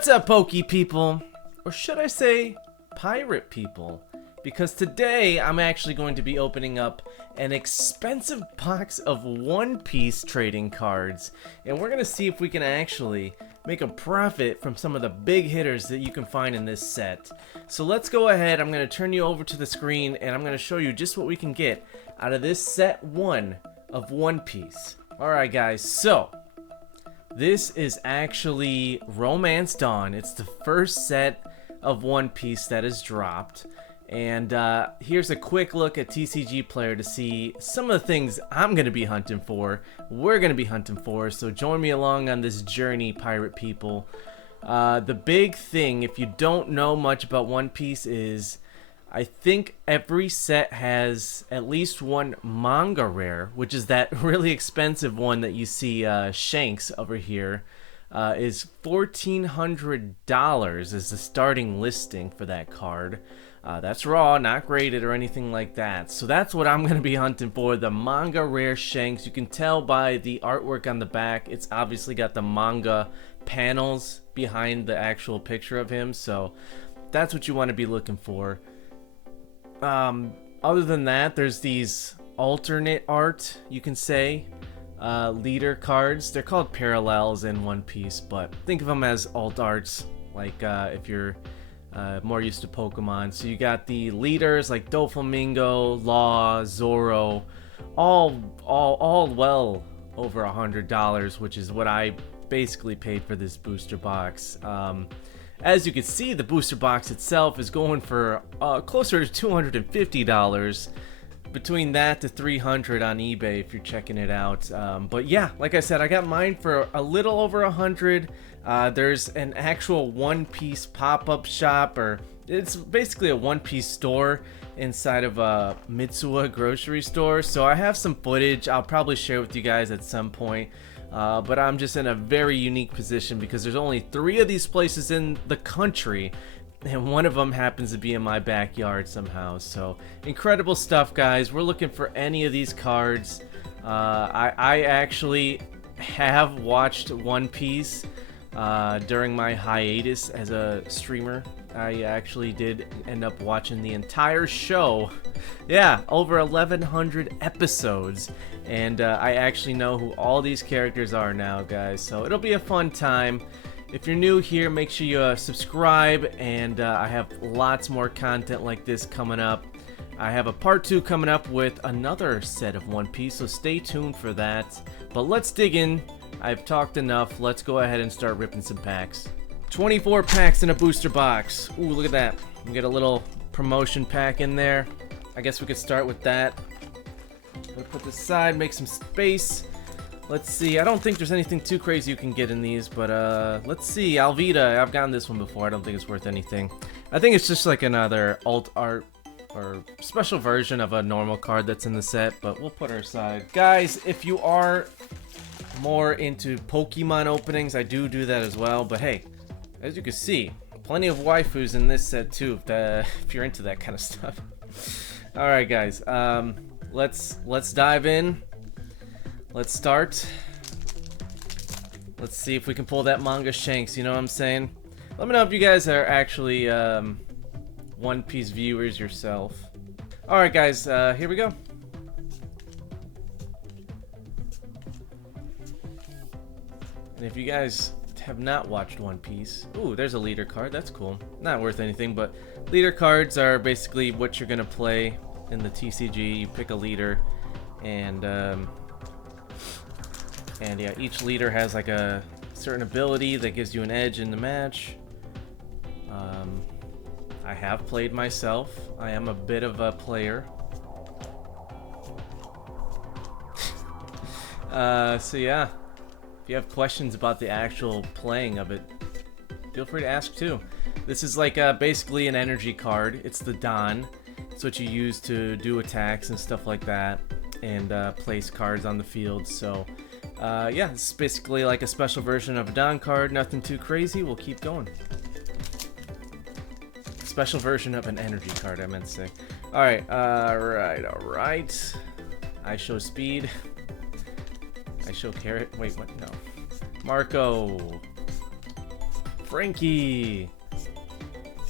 What's up, Pokey people? Or should I say, pirate people? Because today I'm actually going to be opening up an expensive box of One Piece trading cards. And we're going to see if we can actually make a profit from some of the big hitters that you can find in this set. So let's go ahead. I'm going to turn you over to the screen and I'm going to show you just what we can get out of this set 1 of One Piece. Alright guys, so this is actually Romance Dawn. It's the first set of One Piece that is dropped. And here's a quick look at TCG Player to see some of the things I'm going to be hunting for, we're going to be hunting for. So join me along on this journey, pirate people. The big thing, if you don't know much about One Piece, is I think every set has at least one manga rare, which is that really expensive one that you see Shanks over here. Is $1,400 is the starting listing for that card. That's raw, not graded or anything like that. So that's what I'm going to be hunting for, the manga rare Shanks. You can tell by the artwork on the back, it's obviously got the manga panels behind the actual picture of him. So that's what you want to be looking for. Other than that, there's these alternate art, you can say, leader cards. They're called parallels in One Piece, but think of them as alt arts, like if you're more used to Pokemon. So you got the leaders like Doflamingo, Law, Zoro, all well over $100, which is what I basically paid for this booster box. As you can see, the booster box itself is going for closer to $250. Between that to $300 on eBay if you're checking it out. But yeah, like I said, I got mine for a little over $100. There's an actual One Piece pop-up shop, or it's basically a One Piece store inside of a Mitsuwa grocery store. So I have some footage I'll probably share with you guys at some point. But I'm just in a very unique position because there's only 3 of these places in the country, and one of them happens to be in my backyard somehow. So incredible stuff, guys. We're looking for any of these cards. I actually have watched One Piece during my hiatus as a streamer. I actually did end up watching the entire show. Yeah, over 1,100 episodes. And I actually know who all these characters are now, guys. So it'll be a fun time. If you're new here, make sure you subscribe, and I have lots more content like this coming up. I have a part 2 coming up with another set of One Piece, so stay tuned for that. But let's dig in. I've talked enough. Let's go ahead and start ripping some packs. 24 packs in a booster box. Ooh, look at that. We get a little promotion pack in there. I guess we could start with that. We'll put this aside, make some space. Let's see, I don't think there's anything too crazy you can get in these, but let's see. Alvida, I've gotten this one before. I don't think it's worth anything. I think it's just like another alt art or special version of a normal card that's in the set, but we'll put her aside. Guys, if you are more into Pokemon openings, I do that as well, but hey, as you can see, plenty of waifus in this set too, if you're into that kind of stuff. Alright guys, let's dive in. Let's start. Let's see if we can pull that manga Shanks, you know what I'm saying? Let me know if you guys are actually One Piece viewers yourself. Alright guys, here we go. And if you guys have not watched One Piece, ooh, there's a leader card, that's cool. Not worth anything, but leader cards are basically what you're gonna play in the TCG. You pick a leader, and yeah, each leader has like a certain ability that gives you an edge in the match. I have played myself. I am a bit of a player. So yeah, if you have questions about the actual playing of it, feel free to ask too. This is like basically an energy card. It's the Don. It's what you use to do attacks and stuff like that, and place cards on the field. So yeah, it's basically like a special version of a Don card. Nothing too crazy. We'll keep going. Special version of an energy card, I meant to say. Alright, alright. I show speed. I show carrot. Wait, what? No. Marco. Frankie.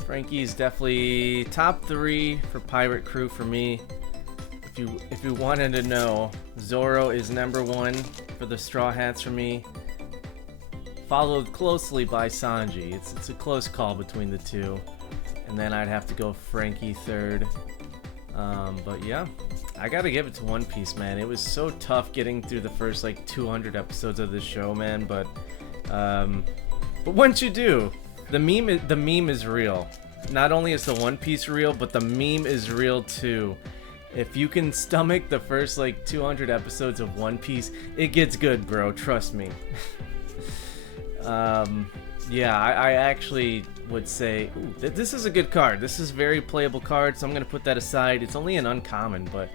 Frankie's definitely top 3 for Pirate Crew for me. If you wanted to know, Zoro is number 1 for the Straw Hats for me, followed closely by Sanji. It's a close call between the two, and then I'd have to go Frankie 3rd. But yeah, I gotta give it to One Piece, man. It was so tough getting through the first like 200 episodes of this show, man. But once you do, the meme is real. Not only is the One Piece real, but the meme is real too. If you can stomach the first like 200 episodes of One Piece, it gets good, bro. Trust me. Yeah, I actually would say, ooh, this is a good card. This is a very playable card, so I'm gonna put that aside. It's only an uncommon, but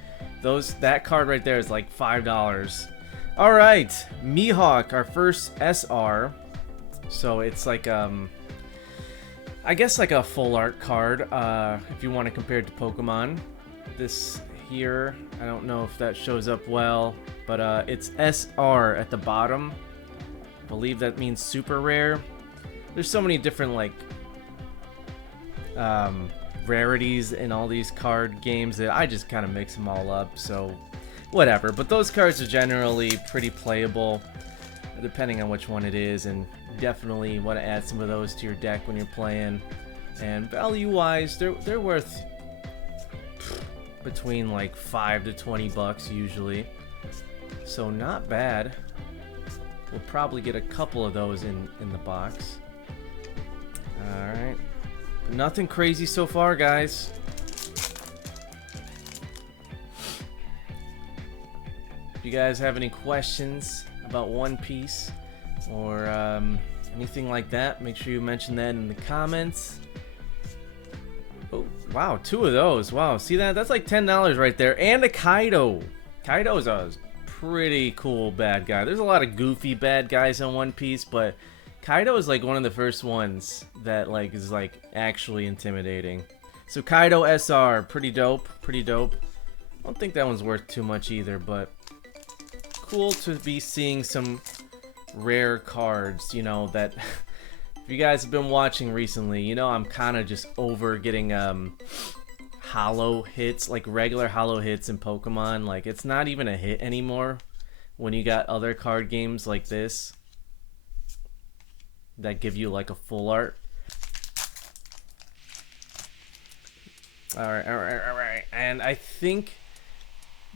that card right there is like $5. All right, Mihawk, our first SR. So it's like I guess like a full art card. If you want to compare it to Pokemon, this here, I don't know if that shows up well, but it's SR at the bottom. I believe that means super rare. There's so many different like rarities in all these card games that I just kind of mix them all up, so whatever. But those cards are generally pretty playable depending on which one it is, and definitely want to add some of those to your deck when you're playing. And value wise, they're worth between like $5 to $20 usually, so not bad. We'll probably get a couple of those in the box. Alright. Nothing crazy so far, guys. If you guys have any questions about One Piece or anything like that, make sure you mention that in the comments. Oh, wow, 2 of those. Wow, see that? That's like $10 right there. And a Kaido. Kaido's a pretty cool bad guy. There's a lot of goofy bad guys on One Piece, but Kaido is like one of the first ones that like is like actually intimidating. So Kaido SR, pretty dope, pretty dope. I don't think that one's worth too much either, but cool to be seeing some rare cards, you know, that if you guys have been watching recently, you know I'm kind of just over getting hollow hits, like regular hollow hits in Pokemon. Like it's not even a hit anymore when you got other card games like this that give you like a full art. Alright. And I think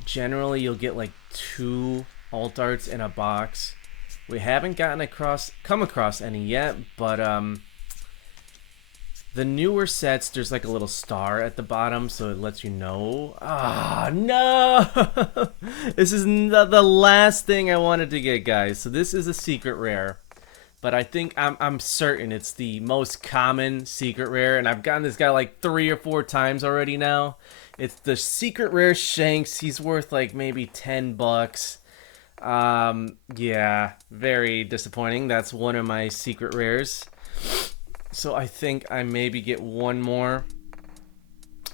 generally you'll get like 2 alt arts in a box. We haven't come across any yet, but the newer sets, there's like a little star at the bottom, so it lets you know. Ah, no! This is the last thing I wanted to get, guys. So this is a secret rare, but I think I'm certain it's the most common secret rare, and I've gotten this guy like 3 or 4 times already now. It's the secret rare Shanks. He's worth like maybe $10. Yeah, very disappointing. That's one of my secret rares. So I think I maybe get one more.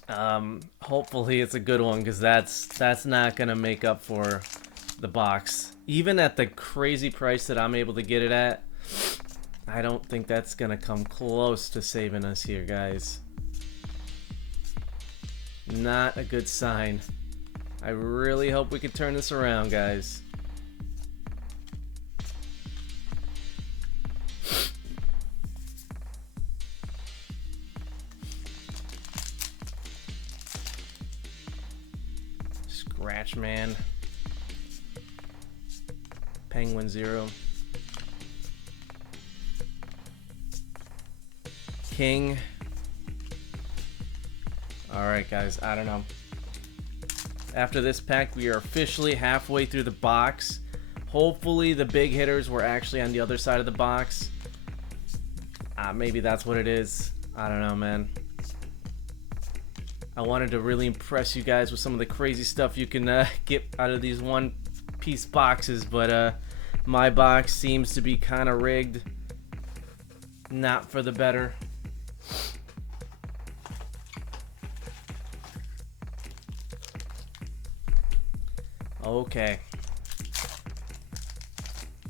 Hopefully it's a good one, because that's not gonna make up for the box. Even at the crazy price that I'm able to get it at, I don't think that's gonna come close to saving us here, guys. Not a good sign. I really hope we can turn this around, guys. Scratch Man. Penguin 0. King. Alright guys, I don't know. After this pack, we are officially halfway through the box. Hopefully the big hitters were actually on the other side of the box. Maybe that's what it is. I don't know, man. I wanted to really impress you guys with some of the crazy stuff you can get out of these One Piece boxes, but my box seems to be kind of rigged. Not for the better. Okay.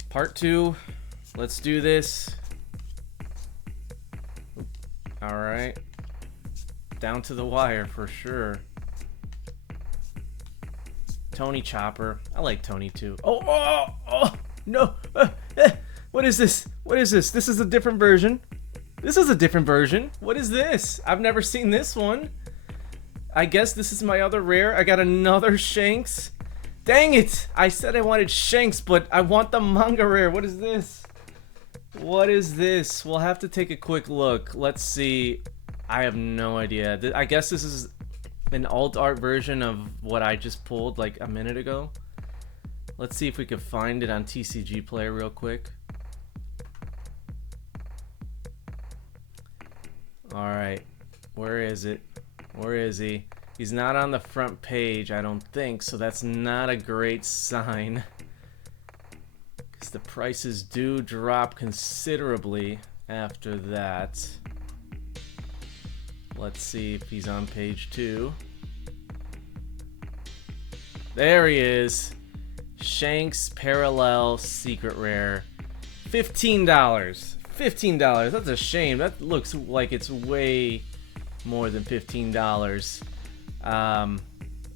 Part 2. Let's do this. Alright. Down to the wire for sure. Tony Chopper. I like Tony too. Oh, no. What is this? What is this? This is a different version. This is a different version. What is this? I've never seen this one. I guess this is my other rare. I got another Shanks. Dang it! I said I wanted Shanks, but I want the manga rare. What is this? What is this? We'll have to take a quick look. Let's see. I have no idea. I guess this is an alt art version of what I just pulled like a minute ago. Let's see if we can find it on TCG Player real quick. Alright. Where is it? Where is he? He's not on the front page, I don't think, so that's not a great sign. Because the prices do drop considerably after that. Let's see if he's on page 2. There he is. Shanks Parallel Secret Rare. $15. $15. That's a shame. That looks like it's way more than $15.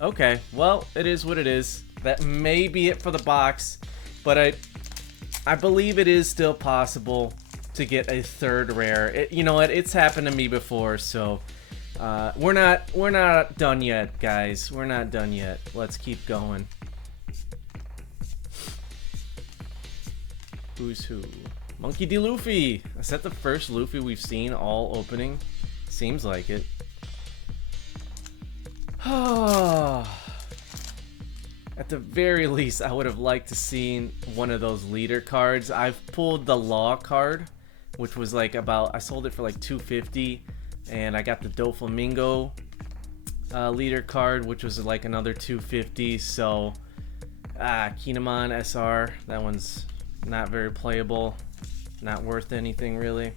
Okay, well, it is what it is. That may be it for the box, but I believe it is still possible to get a third rare. You know what? It's happened to me before, so we're not done yet, guys. We're not done yet. Let's keep going. Who's who? Monkey D. Luffy. Is that the first Luffy we've seen all opening? Seems like it. At the very least, I would have liked to seen one of those leader cards. I've pulled the Law card, which was like I sold it for like $250, and I got the Doflamingo leader card, which was like another $250. So, Kinemon SR, that one's not very playable, not worth anything really.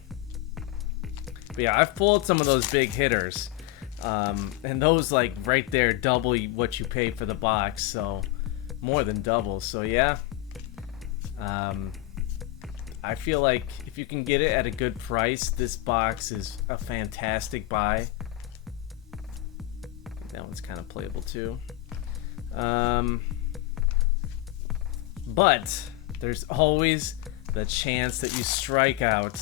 But yeah, I've pulled some of those big hitters. And those like right there double what you pay for the box, so more than double. So yeah, I feel like if you can get it at a good price, this box is a fantastic buy. That one's kind of playable too. But there's always the chance that you strike out,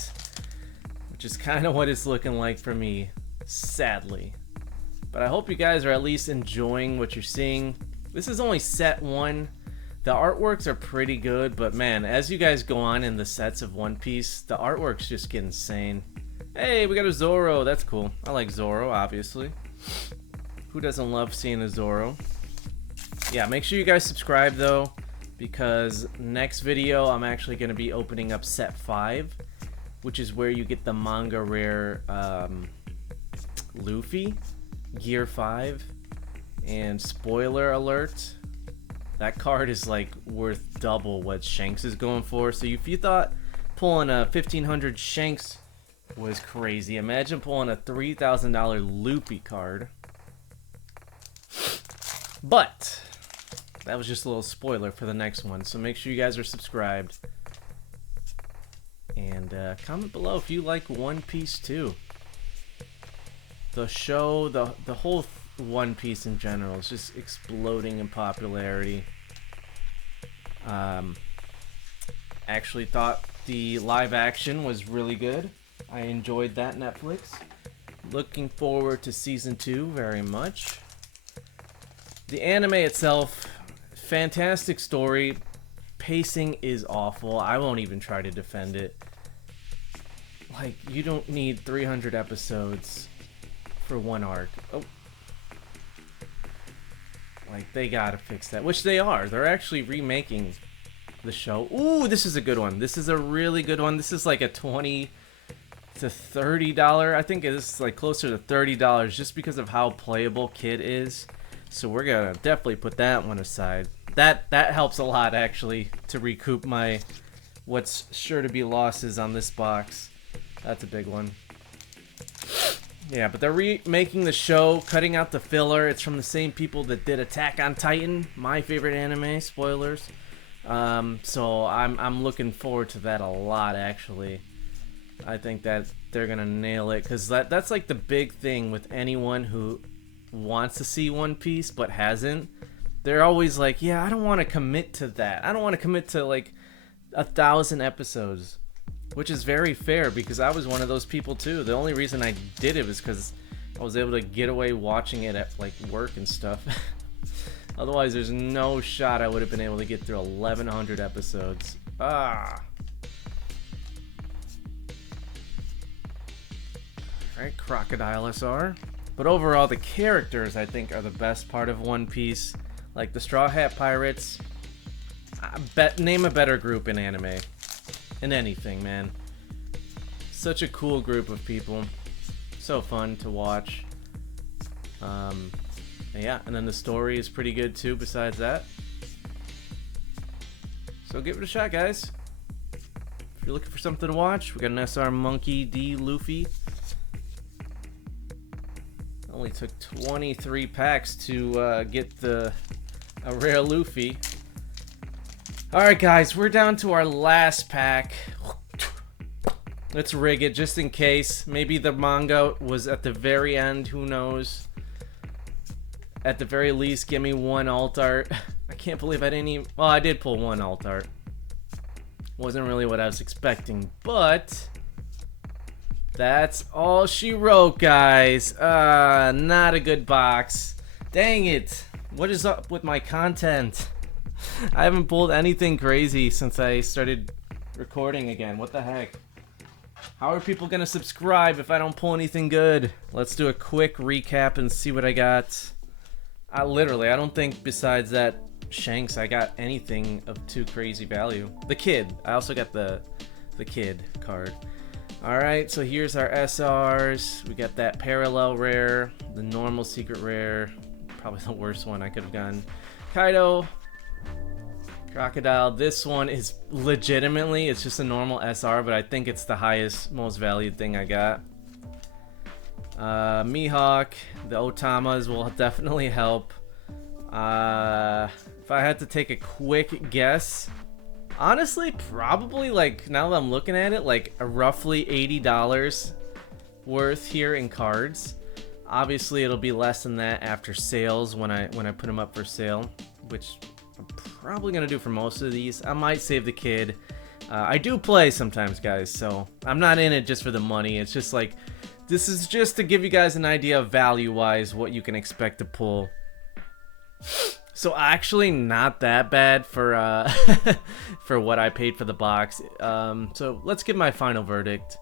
which is kind of what it's looking like for me, sadly. But I hope you guys are at least enjoying what you're seeing. This is only set 1. The artworks are pretty good, but man, as you guys go on in the sets of One Piece, the artworks just get insane. Hey, we got a Zoro. That's cool. I like Zoro, obviously. Who doesn't love seeing a Zoro? Yeah, make sure you guys subscribe though, because next video I'm actually going to be opening up set 5, which is where you get the manga rare Luffy. Gear 5, and spoiler alert, that card is like worth double what Shanks is going for. So if you thought pulling a 1500 Shanks was crazy, imagine pulling a $3,000 Luffy card. But that was just a little spoiler for the next one, so make sure you guys are subscribed and comment below if you like One Piece too. The show, the whole One Piece in general is just exploding in popularity. Actually thought the live action was really good. I enjoyed that, Netflix. Looking forward to season 2 very much. The anime itself, fantastic story. Pacing is awful. I won't even try to defend it. Like, you don't need 300 episodes for one arc. Oh, like they gotta fix that, which they are. They're actually remaking the show. Ooh, this is a good one. This is a really good one. This is like a $20 to $30. I think it's like closer to $30 just because of how playable Kid is. So we're gonna definitely put that one aside. That helps a lot actually to recoup my what's sure to be losses on this box. That's a big one. Yeah, but they're remaking the show, cutting out the filler. It's from the same people that did Attack on Titan, my favorite anime. Spoilers. So I'm looking forward to that a lot, actually. I think that they're gonna nail it, because that's like the big thing with anyone who wants to see One Piece but hasn't. They're always like, yeah, I don't want to commit to that. I don't want to commit to like 1,000 episodes, which is very fair, because I was one of those people too. The only reason I did it was because I was able to get away watching it at like work and stuff. Otherwise, there's no shot I would have been able to get through 1,100 episodes. Ah. Alright, Crocodile SR. But overall, the characters, I think, are the best part of One Piece. Like the Straw Hat Pirates. Name a better group in anime. In anything, man. Such a cool group of people. So fun to watch. Yeah, and then the story is pretty good too, besides that. So give it a shot, guys. If you're looking for something to watch, we got an SR Monkey D Luffy. Only took 23 packs to get a rare Luffy. Alright guys, we're down to our last pack. Let's rig it just in case. Maybe the manga was at the very end, who knows. At the very least, give me one alt art. I can't believe I didn't even... Well, I did pull one alt art. Wasn't really what I was expecting, but... That's all she wrote, guys. Not a good box. Dang it. What is up with my content? I haven't pulled anything crazy since I started recording again. What the heck? How are people gonna subscribe if I don't pull anything good? Let's do a quick recap and see what I got. I don't think besides that Shanks I got anything of too crazy value. The Kid. I also got the Kid card. Alright, so here's our SRs. We got that parallel rare, the normal secret rare, probably the worst one I could have gotten. Kaido, Crocodile. This one is legitimately, it's just a normal SR, but I think it's the highest, most valued thing I got. Mihawk, the Otamas will definitely help. If I had to take a quick guess, honestly, probably, like, now that I'm looking at it, like a roughly $80 worth here in cards. Obviously, it'll be less than that after sales when I put them up for sale, which I'm probably gonna do for most of these. I might save the Kid. I do play sometimes, guys, so I'm not in it just for the money. It's just like, this is just to give you guys an idea of value-wise what you can expect to pull. So actually not that bad for for what I paid for the box. So let's give my final verdict.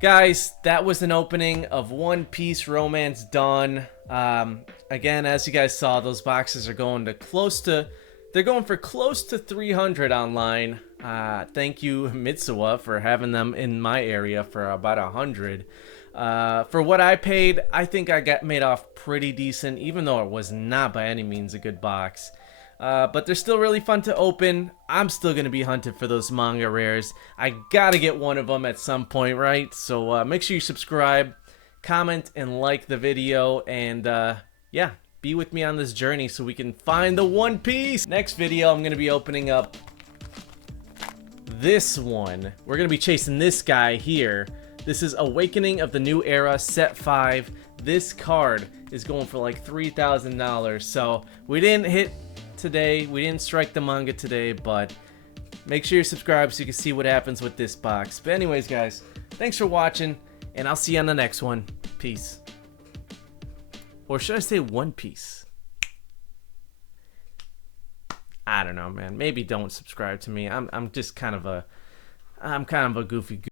Guys, that was an opening of One Piece Romance done. Again, as you guys saw, those boxes are going to they're going for close to 300 online. Thank you, Mitsuwa, for having them in my area for about 100. For what I paid, I think I got made off pretty decent, even though it was not by any means a good box. But they're still really fun to open. I'm still going to be hunting for those manga rares. I gotta get one of them at some point, right? So make sure you subscribe, comment, and like the video, and yeah, be with me on this journey so we can find the One Piece. Next video, I'm going to be opening up this one. We're going to be chasing this guy here. This is Awakening of the New Era, Set 5. This card is going for like $3,000. So we didn't hit today. We didn't strike the manga today, but make sure you subscribe so you can see what happens with this box. But anyways, guys, thanks for watching, and I'll see you on the next one. Peace. Or should I say One Piece? I don't know, man. Maybe don't subscribe to me. I'm just kind of a goofy